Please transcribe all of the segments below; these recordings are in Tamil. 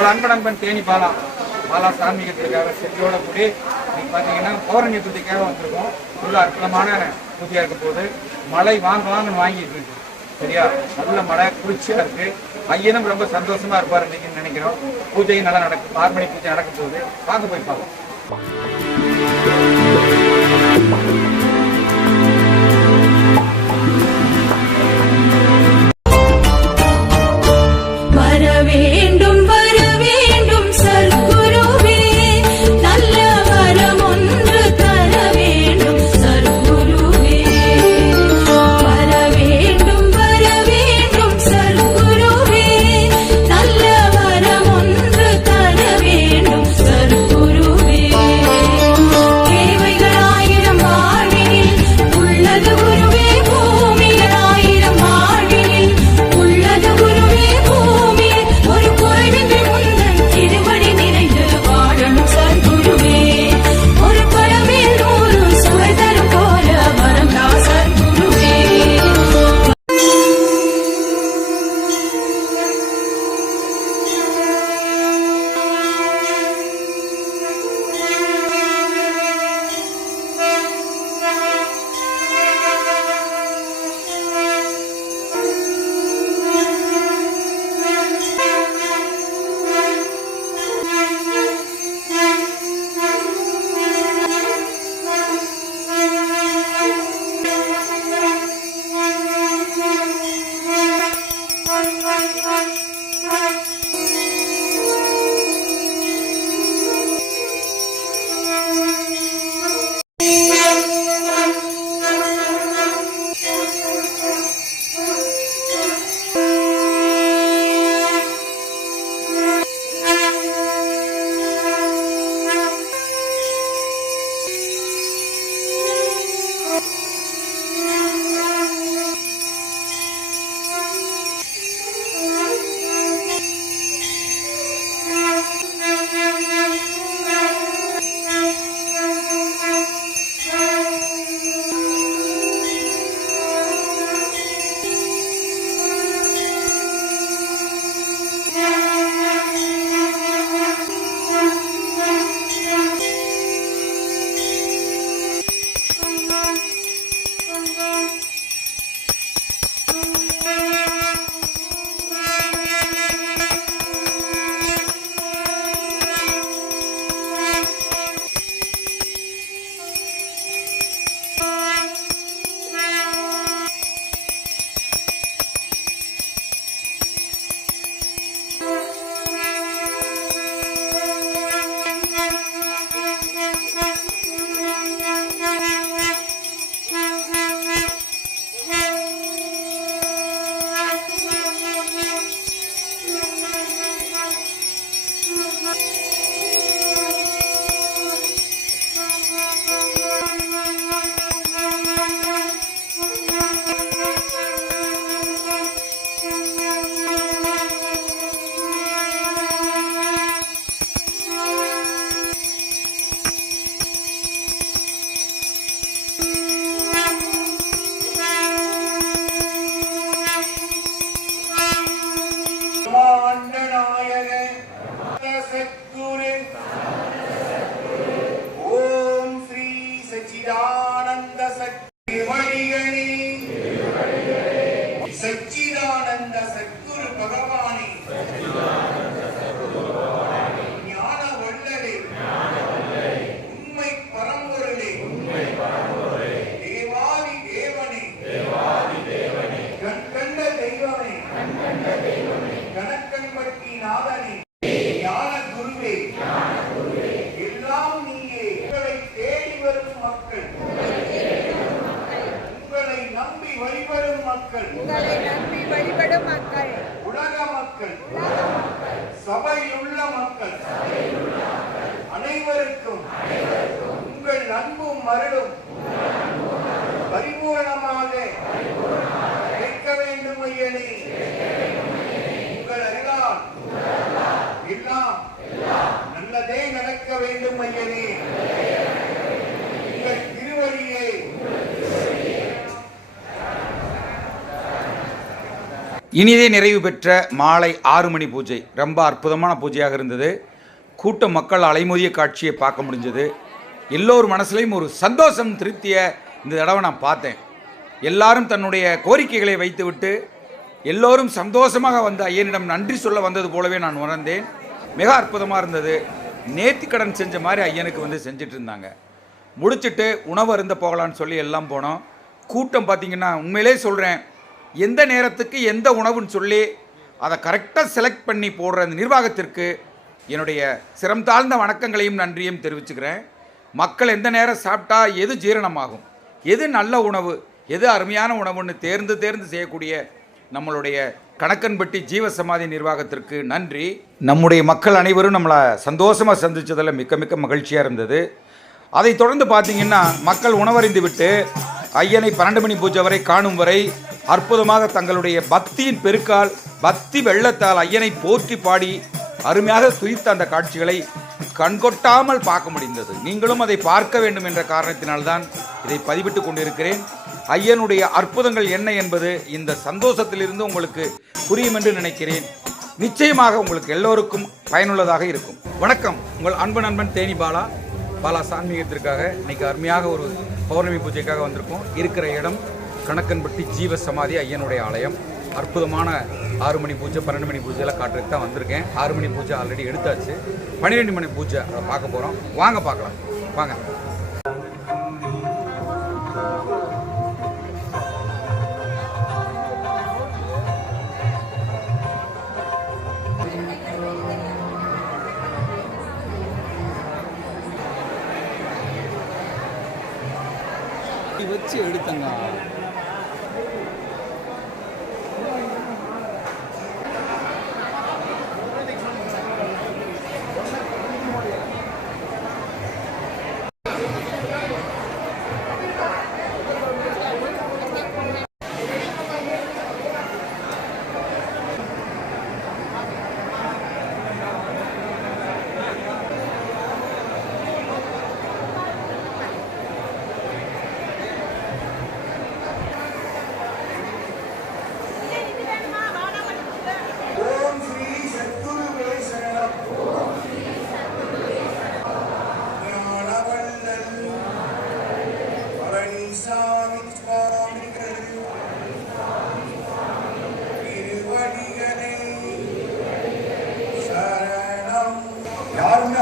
ஒரு அன்பன் தேனி பாலா சாமிகத்திற்காக செடியோட கூடி இன்னைக்கு பார்த்தீங்கன்னா பௌர்ணமி பூஜைக்காக வந்திருக்கோம். உள்ள அற்புதமான பூஜையாக இருக்க போது மழை வாங்கன்னு வாங்கிட்டு இருக்கு. சரியா, நல்ல மழை குளிர்ச்சியா இருக்கு. ஐயனும் ரொம்ப சந்தோஷமா இருப்பார் இன்னைக்கு நினைக்கிறோம். பூஜையும் நல்லா நடக்கும். 6 மணி பூஜை நடக்க போகுது. வாங்க போய் பார்க்கலாம். சபையுள்ள மக்கள் அனைவருக்கும் உங்கள் அன்பும் மருளும் பரிபூரணமாக கேட்க வேண்டும் ஐயனே. உங்கள் அருளால் எல்லாம் நல்லதே நடக்க வேண்டும் ஐயனே. உங்கள் திருவடியை இனிதே நிறைவு பெற்ற மாலை 6 மணி பூஜை ரொம்ப அற்புதமான பூஜையாக இருந்தது. கூட்ட மக்கள் அலைமோதிய காட்சியை பார்க்க முடிஞ்சது. எல்லோர் மனசுலையும் ஒரு சந்தோஷம் திருப்தியை இந்த தடவை நான் பார்த்தேன். எல்லாரும் தன்னுடைய கோரிக்கைகளை வைத்துவிட்டு எல்லோரும் சந்தோஷமாக வந்து ஐயனிடம் நன்றி சொல்ல வந்தது போலவே நான் உணர்ந்தேன். மிக அற்புதமாக இருந்தது. நேர்த்திக்கடன் செஞ்ச மாதிரி ஐயனுக்கு வந்து செஞ்சுட்டு இருந்தாங்க. முடிச்சுட்டு உணவு அருந்த போகலான்னு சொல்லி எல்லாம் போனோம். கூட்டம் பார்த்திங்கன்னா உண்மையிலே சொல்கிறேன், எந்த நேரத்துக்கு எந்த உணவுன்னு சொல்லி அதை கரெக்டாக செலக்ட் பண்ணி போடுற அந்த நிர்வாகத்திற்கு என்னுடைய சிரம் தாழ்ந்த வணக்கங்களையும் நன்றியும் தெரிவிச்சுக்கிறேன். மக்கள் எந்த நேரம் சாப்பிட்டா எது ஜீரணமாகும், எது நல்ல உணவு, எது அருமையான உணவுன்னு தேர்ந்து செய்யக்கூடிய நம்மளுடைய கணக்கன்பட்டி ஜீவசமாதி நிர்வாகத்திற்கு நன்றி. நம்முடைய மக்கள் அனைவரும் நம்மளை சந்தோஷமாக சந்தித்ததில் மிக்க மகிழ்ச்சியாக இருந்தது. அதை தொடர்ந்து பார்த்திங்கன்னா மக்கள் உணவறிந்து விட்டு ஐயனை 12 மணி பூஜை வரை காணும் வரை அற்புதமாக தங்களுடைய பக்தியின் பெருக்கால், பக்தி வெள்ளத்தால் ஐயனை போற்றி பாடி அருமையாக துதித்த அந்த காட்சிகளை கண்கொட்டாமல் பார்க்க முடிந்தது. நீங்களும் அதை பார்க்க வேண்டும் என்ற காரணத்தினால்தான் இதை பதிவிட்டு கொண்டிருக்கிறேன். ஐயனுடைய அற்புதங்கள் என்ன என்பது இந்த சந்தோஷத்திலிருந்து உங்களுக்கு புரியும் என்று நினைக்கிறேன். நிச்சயமாக உங்களுக்கு எல்லோருக்கும் பயனுள்ளதாக இருக்கும். வணக்கம், உங்கள் அன்பு நண்பன் தேனி பாலா சான்மீகத்திற்காக இன்னைக்கு அருமையாக ஒரு பௌர்ணமி பூஜைக்காக வந்திருக்கோம். இருக்கிற இடம் கணக்கன்பட்டி ஜீவசமாதி ஐயனுடைய ஆலயம். அற்புதமான 6 மணி பூஜை 12 மணி பூஜையெல்லாம் காட்டுறதுக்கு தான் வந்திருக்கேன். 6 மணி பூஜை ஆல்ரெடி எடுத்தாச்சு. 12 மணி பூஜை அதை பார்க்க போகிறோம். வாங்க பார்க்கலாம், வாங்க. வச்சு எடுத்தங்க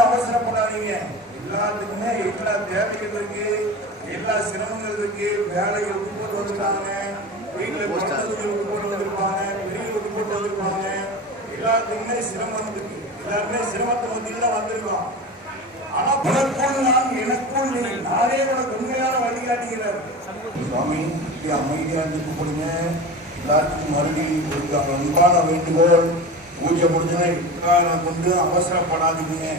அவசரப்படாதீங்க. எல்லாத்துக்குமே எல்லா தேவைகள் இருக்கு, எல்லா சிரமங்கள் இருக்கு. வேலைகள் போட்டு வந்துருக்காங்க, வீட்டில் போட்டு வந்திருப்பாங்க, பெரியவர்களுக்கு போட்டு வந்திருப்பாங்க. எல்லாத்துக்குமே சிரமம் இருக்கு. எல்லாருமே சிரமத்தை மத்தியில் தான் வந்திருக்கோம். ஆனா உனக்குள் நான் எனக்குள் நீ, நானே உனக்கு உண்மையான வழிகாட்டுகிறார். சுவாமி அமைதியா இருந்து கூப்பிடுங்க. எல்லாத்துக்கும் மறுபடியும் ஒரு அன்பான வேண்டுகோள், பூஜை முடிஞ்சனா கொண்டு அவசரப்படாதீங்க.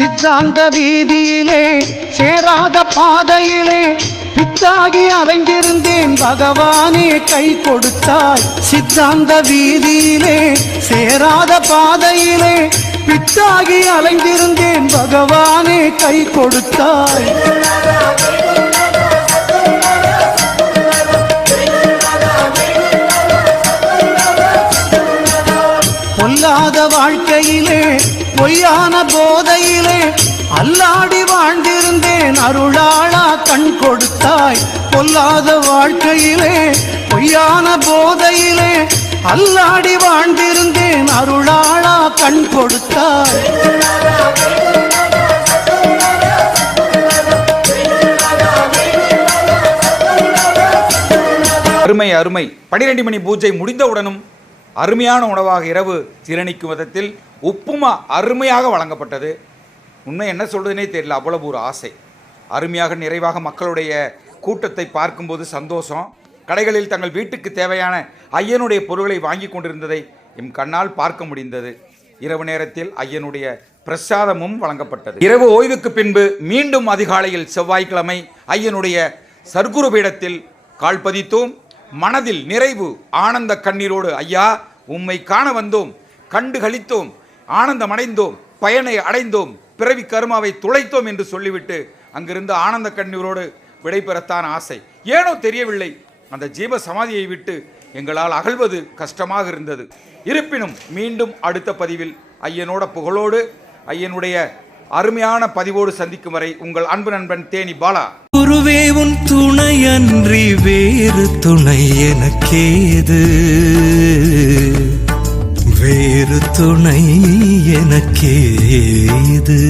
சித்தாந்த வீதியிலே சேராத பாதையிலே பித்தாகி அலைந்திருந்தேன், பகவானே கை கொடுத்தாய். சித்தாந்த வீதியிலே சேராத பாதையிலே பித்தாகி அலைந்திருந்தேன், பகவானே கை கொடுத்தாய். பொல்லாத வாழ்க்கையிலே பொய்யான போதையிலே அல்லாடி வாழ்ந்திருந்தேன், அருளாளா கண் கொடுத்தாய். பொல்லாத வாழ்க்கையிலே பொய்யான போதையிலே அல்லாடி வாழ்ந்திருந்தேன், அருளாளா கண் கொடுத்தாய். அருமை அருமை. 12 மணி பூஜை முடிந்தவுடனும் அருமையான உணவாக இரவு ஜீரணிக்கும் விதத்தில் உப்புமா அருமையாக வழங்கப்பட்டது. உண்மை என்ன சொல்றதுனே தெரியல, அவ்வளவு ஒரு ஆசை. அருமையாக நிறைவாக மக்களுடைய கூட்டத்தை பார்க்கும்போது சந்தோஷம். கடைகளில் தங்கள் வீட்டுக்கு தேவையான ஐயனுடைய பொருட்களை வாங்கி கொண்டிருந்ததை எம் கண்ணால் பார்க்க முடிந்தது. இரவு நேரத்தில் ஐயனுடைய பிரசாதமும் வழங்கப்பட்டது. இரவு ஓய்வுக்கு பின்பு மீண்டும் அதிகாலையில் செவ்வாய்க்கிழமை ஐயனுடைய சர்க்குரு பீடத்தில் கால் பதித்தோம். மனதில் நிறைவு ஆனந்த கண்ணீரோடு, ஐயா உம்மை காண வந்தோம், கண்டு களித்தோம், ஆனந்தம் அடைந்தோம், பயனை அடைந்தோம், பிறவி கர்மாவை துளைத்தோம் என்று சொல்லிவிட்டு அங்கிருந்து ஆனந்த கண்ணீரோடு விடைபெறத்தான் ஆசை. ஏனோ தெரியவில்லை, அந்த ஜீவ சமாதியை விட்டு எங்களால் அகழ்வது கஷ்டமாக இருந்தது. இருப்பினும் மீண்டும் அடுத்த பதிவில் ஐயனோட புகழோடு ஐயனுடைய அருமையான பதிவோடு சந்திக்கும் வரை உங்கள் அன்பு நண்பன் தேனி பாலா. குருவே உன் துணையன்றி வேறு துணை எனக்கேது, வேறு துணை எனக்கேது.